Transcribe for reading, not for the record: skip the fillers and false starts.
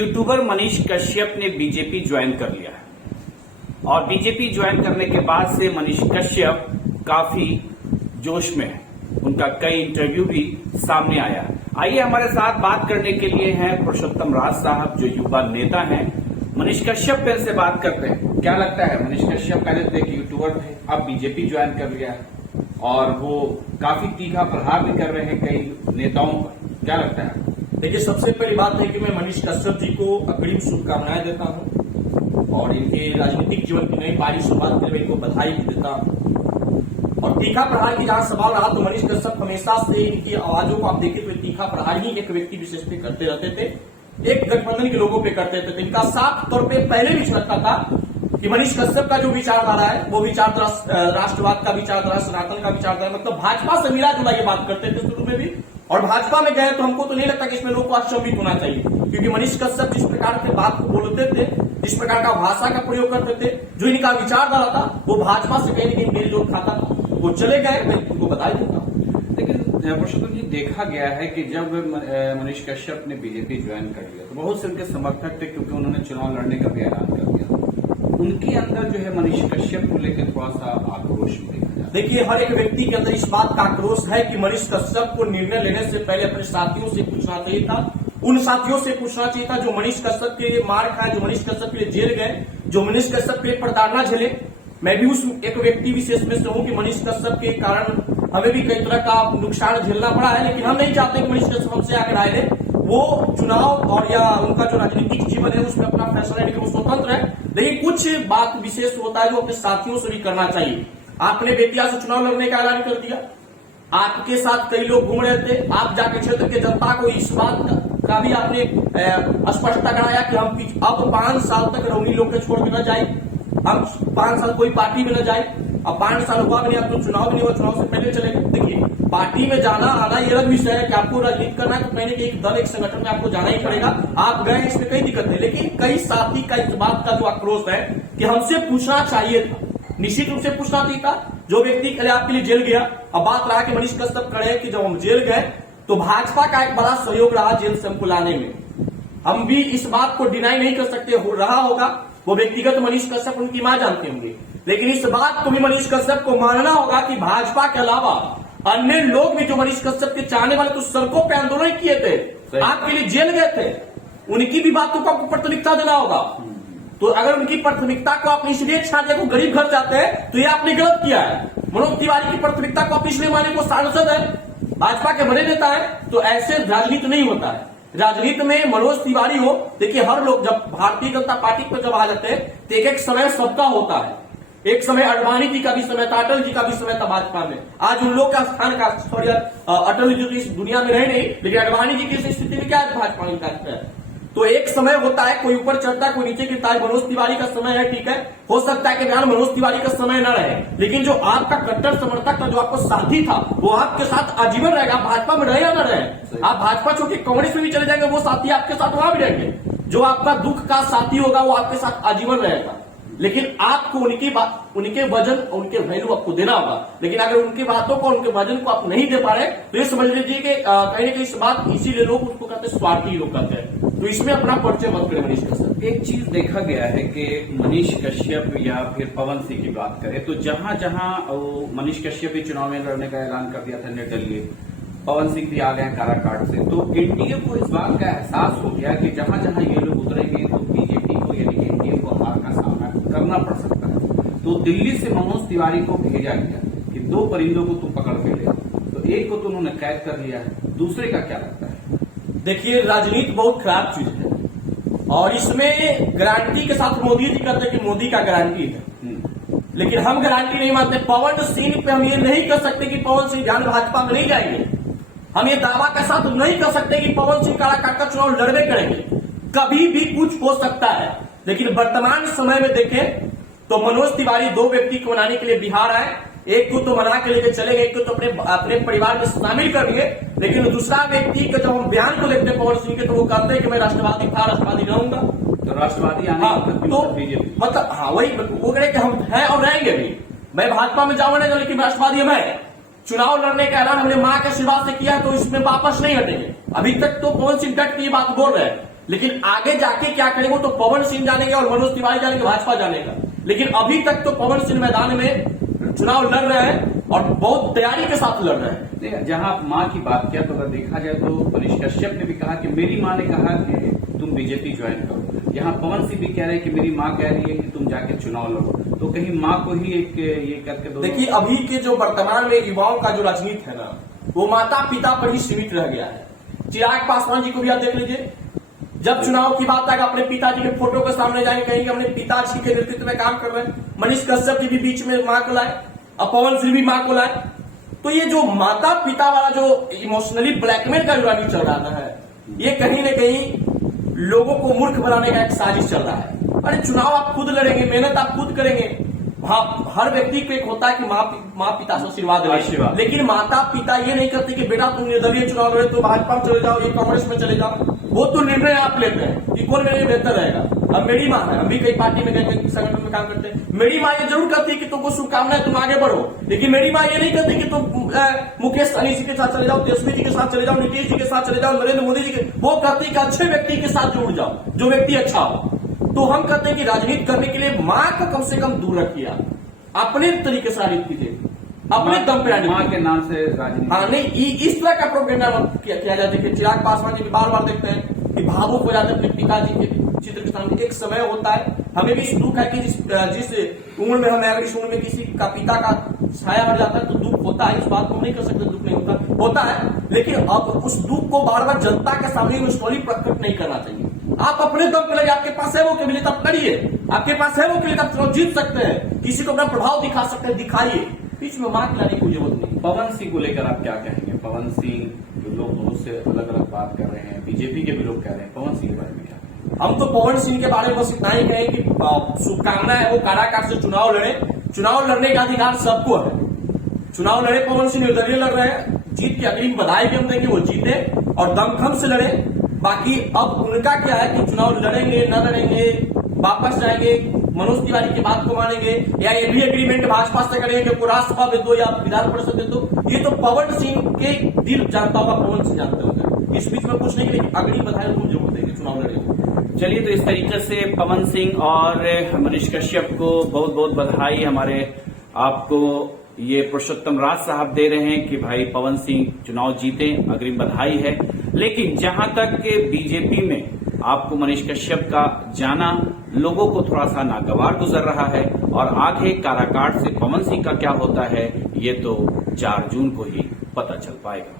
YouTuber Manish Kashyap ने BJP join कर लिया है और बीजेपी ज्वाइन करने के बाद से मनीष कश्यप काफी जोश में है। उनका कई इंटरव्यू भी सामने आया है। आइए हमारे साथ बात करने के लिए हैं पुरुषोत्तम राज साहब, जो युवा नेता हैं। मनीष कश्यप पे से बात करते हैं। क्या लगता है, मनीष कश्यप पहले तो एक यूट्यूबर थे, अब बीजेपी ज्वाइन कर लिया है और वो काफी तीखा प्रहार भी कर रहे हैं कई नेताओं पर। क्या लगता है? देखिए, सबसे पहली बात है कि मैं मनीष कश्यप जी को अग्रिम शुभकामनाएं देता हूं और इनके राजनीतिक जीवन की नई पारी शुरुआत के लिए इनको बधाई भी देता हूं। और तीखा प्रहार की जहां सवाल रहा तो मनीष कश्यप हमेशा से इनकी आवाजों को आप देखें तो तीखा प्रहार ही एक व्यक्ति विशेष पे करते रहते थे, एक गठबंधन के लोगों पे करते थे। तो इनका साफ तौर पे पहले भी लगता था कि मनीष कश्यप का जो विचारधारा है वो विचारधारा राष्ट्रवाद का विचारधारा, सनातन का विचारधारा, मतलब भाजपा से मिला जुला ये बात करते थे शुरू में भी। और भाजपा में गए तो हमको तो नहीं लगता कि इसमें लोग को आश्चर्यचकित होना चाहिए, क्योंकि मनीष कश्यप जिस प्रकार के बात को बोलते थे, जिस प्रकार का भाषा का प्रयोग करते थे, जो इनका विचारधारा था वो भाजपा से कहीं न कहीं मेल जोल खाता था। वो चले गए, मैं उनको बधाई देता हूं। लेकिन पुरुषोत्तम जी, देखा गया है कि जब मनीष कश्यप ने बीजेपी ज्वाइन कर लिया तो बहुत से उनके समर्थक थे, क्योंकि उन्होंने चुनाव लड़ने का भी ऐलान कर दिया। उनके अंदर जो है मनीष कश्यप को लेकर थोड़ा सा आक्रोश देखा जाता है। देखिए, हर एक व्यक्ति के अंदर इस बात का आक्रोश है कि मनीष कश्यप को निर्णय लेने से पहले अपने साथियों से पूछना चाहिए था। उन साथियों से पूछना चाहिए था जो मनीष कश्यप के लिए मार खाए, जो मनीष कश्यप के लिए जेल गए, जो मनीष कश्यप के प्रताड़ना झेले। मैं भी उस एक व्यक्ति विशेष में से हूं कि मनीष कश्यप के कारण हमें भी कई तरह का नुकसान झेलना पड़ा है, लेकिन हम नहीं चाहते कि मनीष कश्यप हमसे आकर राय ले। वो चुनाव और या उनका जो राजनीतिक जीवन है उसमें अपना फैसला लेने के वो स्वतंत्र है। लेकिन कुछ बात विशेष होता है जो अपने साथियों से भी करना चाहिए। आपने बेतिया से चुनाव लड़ने का ऐलान कर दिया, आपके साथ कई लोग घूम रहे थे, आप जाके क्षेत्र के जनता को इस बात का भी आपने स्पष्टता कराया कि हम अब 5 साल तक रंगीन लोग छोड़ के न जाए, हम 5 साल कोई पार्टी में न जाए। अब 5 साल हुआ भी नहीं, अब तो चुनाव भी नहीं हुआ, चुनाव से पहले चले गए। देखिए, पार्टी में जाना आना ये अलग विषय है कि आपको राजनीति करना है तो कहीं ना एक दल, एक संगठन में आपको जाना ही पड़ेगा। आप गए, इसमें कोई दिक्कत नहीं। लेकिन कई साथी का इस बात का जो आक्रोश है कि हमसे पूछना चाहिए था, निश्चित रूप से पूछना चाहिए था। जो व्यक्ति कल आपके लिए जेल गया, अब बात रहा कि मनीष कश्यप कहे कि जब हम जेल गए तो भाजपा का एक बड़ा सहयोग रहा जेल से हमको लाने में। हम भी इस बात को डिनाई नहीं कर सकते, रहा होगा। वो व्यक्तिगत मनीष कश्यप उनकी मां जानते होंगे, लेकिन इस बात को भी मनीष कश्यप को मानना होगा कि भाजपा के अलावा अन्य लोग भी जो मनीष कश्यप के चाहने वाले तो सड़कों पर आंदोलन किए थे, आपके लिए जेल गए थे, उनकी भी बातों को आपको प्राथमिकता देना होगा। तो अगर उनकी प्राथमिकता को आप इसलिए छाने को गरीब घर जाते हैं तो ये आपने गलत किया है। मनोज तिवारी की प्राथमिकता को आप इसलिए माने को सांसद है, भाजपा के बड़े नेता है, तो ऐसे राजनीति नहीं होता है। राजनीति में मनोज तिवारी हो, देखिए हर लोग जब भारतीय जनता पार्टी पर जब आ जाते हैं तो एक समय सबका होता है। एक समय अडवाणी जी का भी समय था, अटल जी का भी समय था भाजपा में। आज उन लोग का स्थान का अटल जी तो इस दुनिया में रहे नहीं, लेकिन अडवाणी जी की स्थिति में क्या है भाजपा में है। तो एक समय होता है, कोई ऊपर चढ़ता है कोई नीचे गिरता है। मनोज तिवारी का समय है, ठीक है, हो सकता है कि बिहार मनोज तिवारी का समय न रहे, लेकिन जो आपका कट्टर समर्थक का जो आपका साथी था वो आपके साथ आजीवन रहेगा। भाजपा में रहे या न रहे, आप भाजपा छोड़ के कांग्रेस में भी चले जाएंगे, वो साथी आपके साथ वहां भी रहेंगे। जो आपका दुख का साथी होगा वो आपके साथ आजीवन रहेगा। लेकिन आपको उनके वजन, उनके वैल्यू आपको देना होगा। लेकिन अगर उनकी बातों को, उनके वजन को आप नहीं दे पा रहे तो ये समझ लीजिए कि कहीं ना कहीं इस बात, इसीलिए लोग उसको कहते हैं स्वार्थी लोग कहते हैं। तो इसमें अपना परिचय मत करें मनीष कश्यप। एक चीज देखा गया है कि मनीष कश्यप या फिर पवन सिंह की बात करें तो जहां जहां मनीष कश्यप भी चुनाव में लड़ने का ऐलान कर दिया था निर्दलीय, पवन सिंह भी आ गए काराकाट से, तो एनडीए को इस बात का एहसास हो गया कि जहां जहां ये लोग उतरेंगे तो बीजेपी को यानी एनडीए को हार का सामना करना पड़ सकता है। तो दिल्ली से मनोज तिवारी को भेजा गया कि 2 परिंदों को तुम पकड़ के ले, तो एक को तो उन्होंने कैद कर लिया है, दूसरे का क्या लगता है? देखिए, राजनीति बहुत खराब चीज है और इसमें गारंटी के साथ मोदी जी कहते हैं कि मोदी का गारंटी है, लेकिन हम गारंटी नहीं मानते। पवन सिंह पे हम ये नहीं कर सकते कि पवन सिंह ध्यान भाजपा में नहीं जाएंगे। हम ये दावा के साथ नहीं कर सकते कि पवन सिंह काराकाट का चुनाव लड़ने करेंगे। कभी भी कुछ हो सकता है, लेकिन वर्तमान समय में देखें तो मनोज तिवारी 2 व्यक्ति को मनाने के लिए बिहार आए। एक को तो मना के लेकर चले गए, एक को तो अपने परिवार में शामिल कर लिए, लेकिन दूसरा व्यक्ति का जब हम बयान को देखते हैं पवन सिंह के तो वो कहते हैं कि मैं राष्ट्रवादी था, राष्ट्रवादी रहूंगा। तो राष्ट्रवादी तो मतलब वही वो कह रहे कि हम हैं और रहेंगे भी। मैं भाजपा में जाऊंगा नहीं, लेकिन राष्ट्रवादी मैं चुनाव लड़ने का ऐलान हमने मां के आशीर्वाद से किया, तो इसमें वापस नहीं हटेंगे। अभी तक तो पवन सिंह डट की बात बोल रहे हैं, लेकिन आगे जाके क्या करेंगे वो तो पवन सिंह जानेंगे और मनोज तिवारी जानेंगे, भाजपा जानेगा। लेकिन अभी तक तो पवन सिंह मैदान में चुनाव लड़ रहे हैं और बहुत तैयारी के साथ लड़ रहे हैं। जहां आप मां की बात किया तो अगर देखा जाए तो मनीष कश्यप ने भी कहा कि मेरी मां ने कहा कि तुम बीजेपी ज्वाइन करो। यहाँ पवन सिंह भी कह रहे हैं कि मेरी मां कह रही है कि तुम जाके चुनाव लड़ो। तो कहीं मां को ही एक ये करके दो। देखिए अभी के जो वर्तमान में युवाओं का जो राजनीति है ना, वो माता पिता पर ही सीमित रह गया है। चिराग पासवान जी को भी आप देख लीजिए, जब चुनाव की बात आएगा अपने पिताजी के फोटो के सामने जाएंगे, कहेंगे अपने पिताजी के नेतृत्व में काम कर रहे हैं। मनीष कश्यप जी भी बीच में मां को लाए और पवन सिंह भी मां को लाए। तो ये जो माता पिता वाला जो इमोशनली ब्लैकमेल का जो राजनीति चल रहा है, ये कहीं न कहीं लोगों को मूर्ख बनाने का एक साजिश चल रहा है। अरे चुनाव आप खुद लड़ेंगे, मेहनत आप खुद करेंगे। हर व्यक्ति को एक होता है कि माँ पिता से आशीर्वाद ले, लेकिन माता पिता ये नहीं करते कि बेटा तुम निर्दलीय चुनाव लड़े तो भाजपा में चले जाओ, ये कांग्रेस में चले जाओ। वो तो निर्णय आप लेते हैं कि कौन मेरे लिए बेहतर रहेगा। अब मेरी माँ है, हम भी कई पार्टी में गए, संगठन में काम करते हैं। मेरी माँ ये जरूर करती है कि तुमको शुभकामनाएं, तुम आगे बढ़ो। लेकिन मेरी माँ ये नहीं करती कि तुम मुकेश सहनी जी के साथ चले जाओ, तेजस्वी जी के साथ चले जाओ, नीतीश जी के साथ चले जाओ, नरेंद्र मोदी जी के। वो करती कि अच्छे व्यक्ति के साथ जुड़ जाओ, जो व्यक्ति अच्छा हो। तो हम कहते हैं कि राजनीति करने के लिए माँ को कम से कम दूर रखिए, अपने तरीके से राजनीति कीजिए, अपने दम पे मां के नाम से राजनीति। हाँ नहीं, इस तरह का प्रोपेगेंडा किया जाए। देखिए चिराग पासवान जी भी बार बार देखते हैं कि भावुक हो जाते हैं अपने पिताजी के चित्र के सामने। एक समय होता है, हमें भी दुख है कि जिस उम्र में हमें, अगर इस उम्र में किसी का पिता का छाया हट जाता है तो दुख होता है। इस बात को हम नहीं कर सकते दुख नहीं होता है। लेकिन अब उस दुख को बार बार जनता के सामने स्टोरी प्रकट नहीं करना चाहिए। आप अपने दम पे लगे, आपके पास है वो कैबिलियत, आप करिए। आपके पास है वो कैबिलियत, आप चुनाव जीत सकते हैं, किसी को अपना प्रभाव दिखा सकते हैं, दिखाइए। बीच में मार खिलाने की कोई जरूरत नहीं। पवन सिंह को लेकर आप क्या कहेंगे? पवन सिंह जो लोग बहुत से अलग अलग बात कर रहे हैं, बीजेपी के भी लोग कह रहे हैं, पवन सिंह के बारे में क्या? हम तो पवन सिंह के बारे में बस इतना ही कहें कि शुभकामना है, वो काराकाट से चुनाव लड़े। चुनाव लड़ने का अधिकार सबको है। चुनाव लड़े, पवन सिंह निर्दलीय लड़ रहे हैं, जीत की अग्रिम बधाई भी हम देंगे, वो जीते और दमखम से लड़े। बाकी अब उनका क्या है कि चुनाव लड़ेंगे न लड़ेंगे, वापस जाएंगे, मनोज तिवारी की बात को मानेंगे, या ये भी एग्रीमेंट भाजपा से करेंगे कि राज्यसभा में दो या विधान परिषद में दो। ये तो पवन सिंह के दिल जानता होगा, पवन सिंह जानते होंगे। इस बीच में कुछ नहीं, लेकिन अग्रिम बधाई हम जरूर देंगे, चुनाव लड़ेंगे। चलिए, तो इस तरीके से पवन सिंह और मनीष कश्यप को बहुत बहुत बधाई। हमारे आपको ये पुरुषोत्तम राज साहब दे रहे हैं कि भाई पवन सिंह चुनाव जीते, अग्रिम बधाई है। लेकिन जहां तक बीजेपी में आपको मनीष कश्यप का जाना लोगों को थोड़ा सा नागवार गुजर रहा है, और आगे काराकाट से पवन सिंह का क्या होता है ये तो 4 जून को ही पता चल पाएगा।